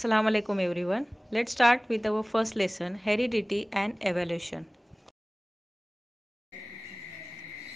Assalamu alaikum everyone. Let's start with our first lesson, heredity and evolution.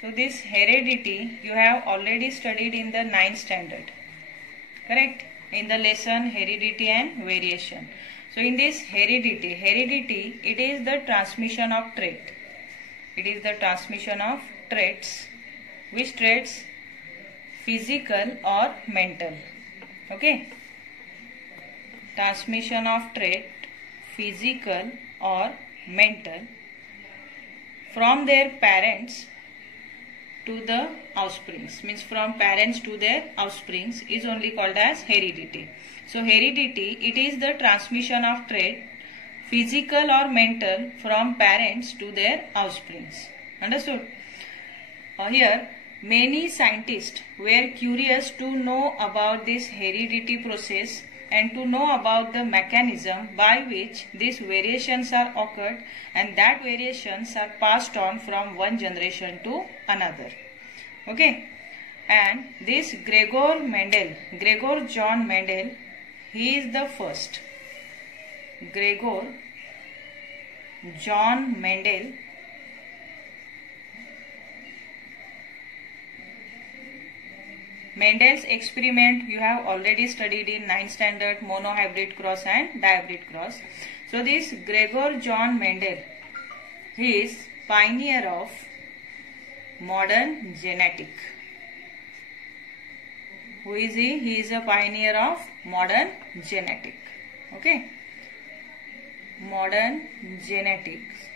So this heredity you have already studied in the 9th standard. Correct? In the lesson heredity and variation. So in this heredity it is the transmission of trait. It is the transmission of traits. Which traits? Physical or mental. Okay? Transmission of trait, physical or mental, from their parents to the offsprings, means from parents to their offsprings is only called as heredity. So heredity, it is the transmission of trait, physical or mental, from parents to their offsprings. Understood? Here many scientists were curious to know about this heredity process and to know about the mechanism by which these variations are occurred, and that variations are passed on from one generation to another. Okay, and this Gregor John Mendel, he is the first. Gregor John Mendel, Mendel's experiment you have already studied in 9th standard, monohybrid cross and dihybrid cross. So this Gregor John Mendel, he is pioneer of modern genetic. Who is he? He is a pioneer of modern genetic. Okay, modern genetics.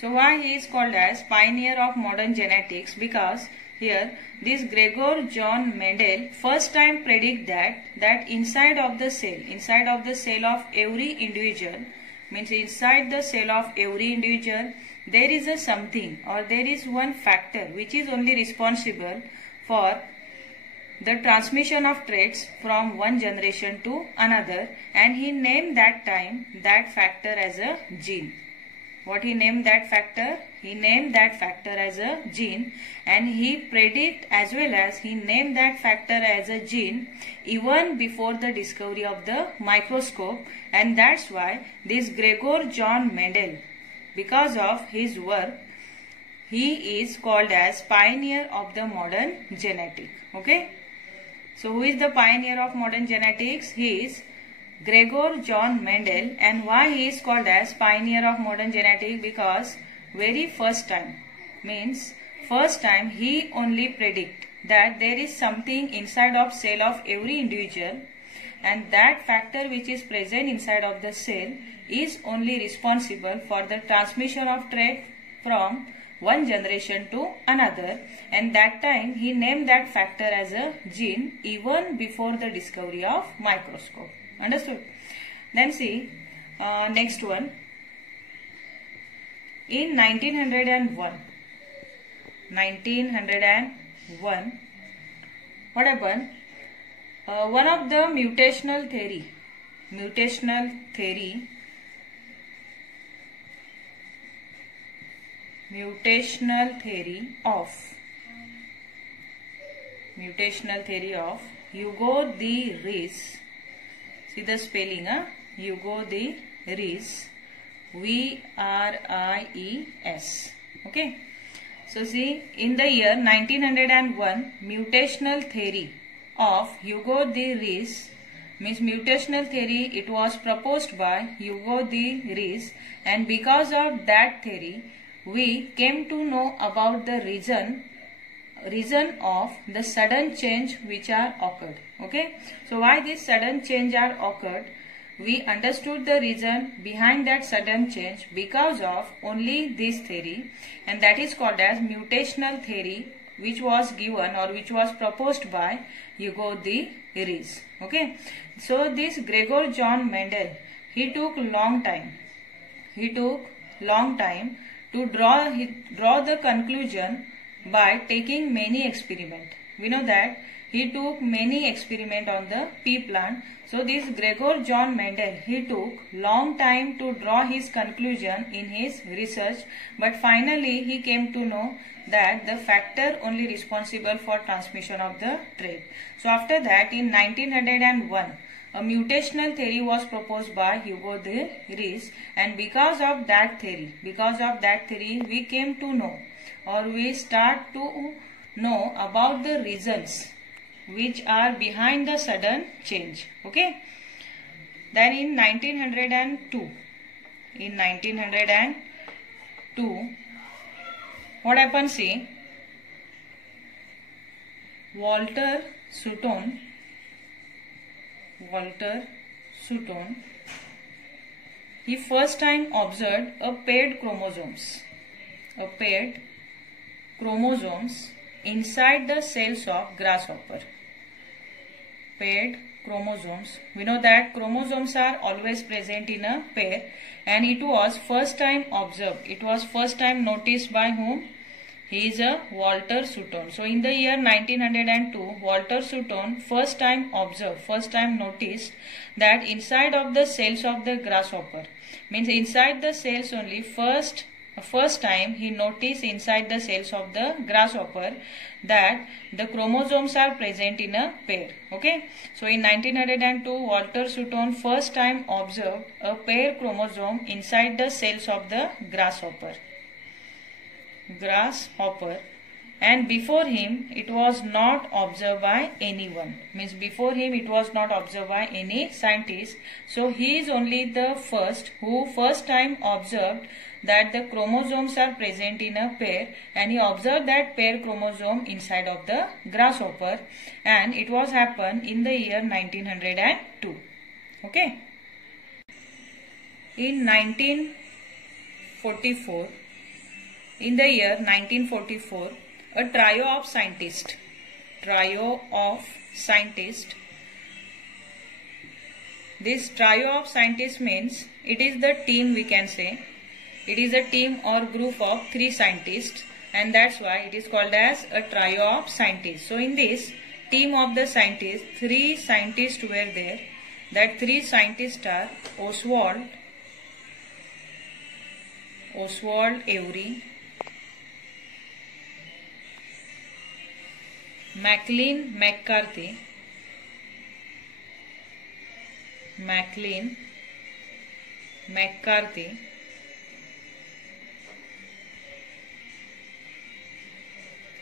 So why he is called as pioneer of modern genetics? Because here this Gregor John Mendel first time predict that inside of the cell of every individual, means inside the cell of every individual, there is a something, or there is one factor which is only responsible for the transmission of traits from one generation to another, and he named that factor as a gene. What he named that factor? He named that factor as a gene, and he predict as well as he named that factor as a gene even before the discovery of the microscope. And that's why this Gregor John Mendel, because of his work, he is called as pioneer of the modern genetic. Okay, so who is the pioneer of modern genetics? He is Gregor John Mendel. And why he is called as pioneer of modern genetics? Because very first time, means first time he only predict that there is something inside of cell of every individual, and that factor which is present inside of the cell is only responsible for the transmission of trait from one generation to another, and that time he named that factor as a gene even before the discovery of microscope. Understood? Then see next one. In 1901, what happened? One of the mutational theory of Hugo de Vries. See the spelling, Hugo de Vries, V-R-I-E-S. Okay. So see, in the year 1901, mutational theory of Hugo de Vries, means mutational theory, it was proposed by Hugo de Vries, and because of that theory, we came to know about the reason of the sudden change which are occurred. Okay, so why this sudden change are occurred? We understood the reason behind that sudden change because of only this theory, and that is called as mutational theory, which was given or which was proposed by Hugo de Vries. Okay, so this Gregor John Mendel, he took long time to draw the conclusion by taking many experiments. We know that he took many experiments on the pea plant. So this Gregor John Mendel, he took long time to draw his conclusion in his research, but finally he came to know that the factor only responsible for transmission of the trait. So after that, in 1901, a mutational theory was proposed by Hugo de Vries, and because of that theory, we came to know, or we start to know about the results which are behind the sudden change. Okay. Then in 1902, what happened? See, Walter Sutton, he first time observed a paired chromosomes inside the cells of grasshopper. Paired chromosomes. We know that chromosomes are always present in a pair, and it was first time observed. It was first time noticed by whom? He is a Walter Sutton. So in the year 1902, Walter Sutton first time noticed that inside of the cells of the grasshopper, means inside the cells only, first time he noticed inside the cells of the grasshopper that the chromosomes are present in a pair. Okay. So in 1902, Walter Sutton first time observed a pair chromosome inside the cells of the grasshopper, and before him it was not observed by anyone, means before him it was not observed by any scientist. So he is only the first who first time observed that the chromosomes are present in a pair, and he observed that pair chromosome inside of the grasshopper, and it was happened in the year 1902. Okay. In the year 1944, a trio of scientists. This trio of scientists means it is the team, we can say. It is a team or group of 3 scientists, and that's why it is called as a trio of scientists. So in this team of the scientists, 3 scientists were there. That 3 scientists are Oswald Avery, Maclean McCarthy,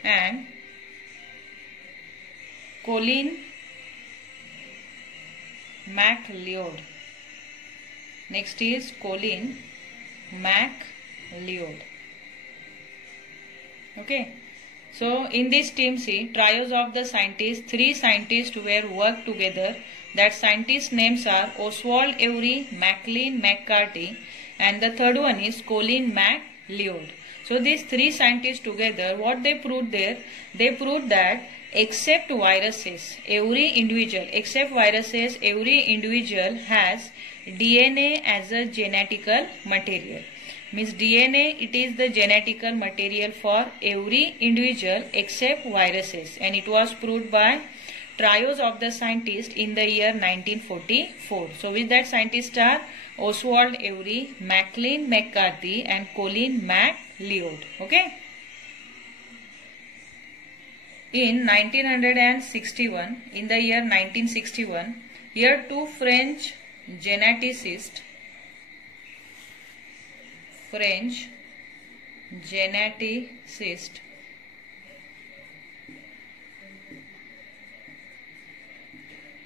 and Colin MacLeod. Next is Colin MacLeod. Okay. So in this team, see, trios of the scientists, 3 scientists were worked together. That scientists' names are Oswald Avery, Maclean McCarthy, and the third one is Colin MacLeod. So these 3 scientists together, what they proved there? They proved that except viruses, every individual has DNA as a genetical material. Means DNA, it is the genetical material for every individual except viruses, and it was proved by trios of the scientists in the year 1944. So with that scientists are Oswald Avery, Maclean McCarthy, and Colin MacLeod. Okay. In the year 1961, here 2 French geneticists,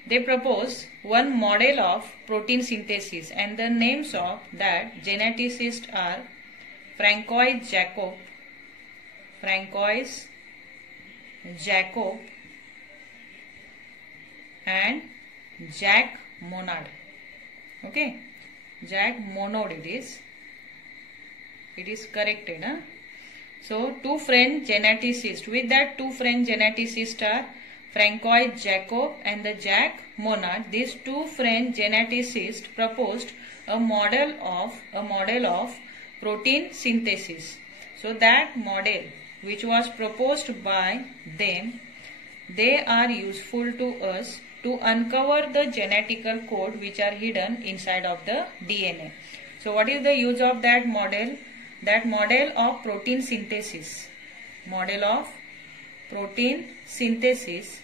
they propose one model of protein synthesis, and the names of that geneticists are Francois Jacob and Jacques Monod. Okay, Jacques Monod it is corrected. Huh? So 2 French geneticists. With that 2 French geneticists are Francois Jacob and the Jacques Monod. These 2 French geneticists proposed a model of protein synthesis. So that model which was proposed by them they are useful to us to uncover the genetical code which are hidden inside of the DNA. So what is the use of that model? That model of protein synthesis. Model of protein synthesis.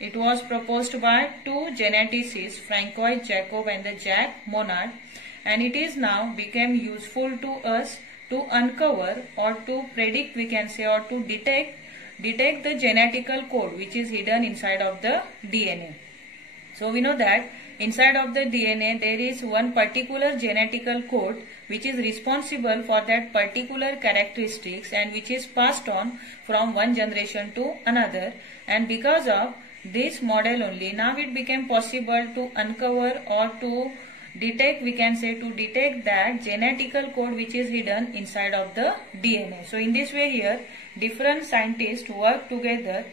It was proposed by two geneticists, Francois Jacob and the Jack Monod, and it is now become useful to us to uncover or to predict, we can say, or to detect the genetical code which is hidden inside of the DNA. So we know that inside of the DNA there is one particular genetical code which is responsible for that particular characteristics and which is passed on from one generation to another, and because of this model only now it became possible to uncover or to detect, we can say, to detect that genetical code which is hidden inside of the DNA. So in this way here different scientists work together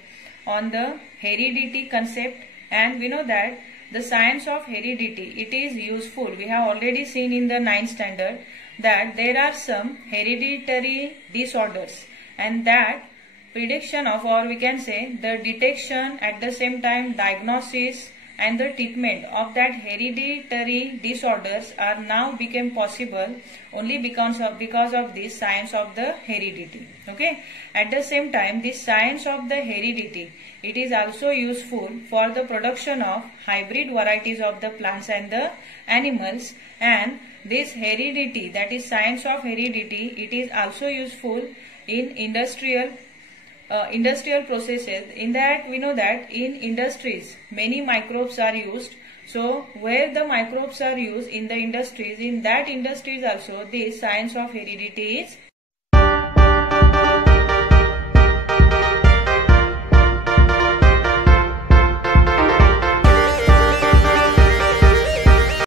on the heredity concept, and we know that the science of heredity, it is useful. We have already seen in the 9th standard that there are some hereditary disorders, and that prediction of, or we can say the detection, at the same time diagnosis and the treatment of that hereditary disorders are now become possible only because of this science of the heredity. Okay. At the same time, this science of the heredity, it is also useful for the production of hybrid varieties of the plants and the animals, and this heredity, that is science of heredity, it is also useful in industrial processes. In that we know that in industries many microbes are used. So where the microbes are used in the industries, in that industries also this science of heredity is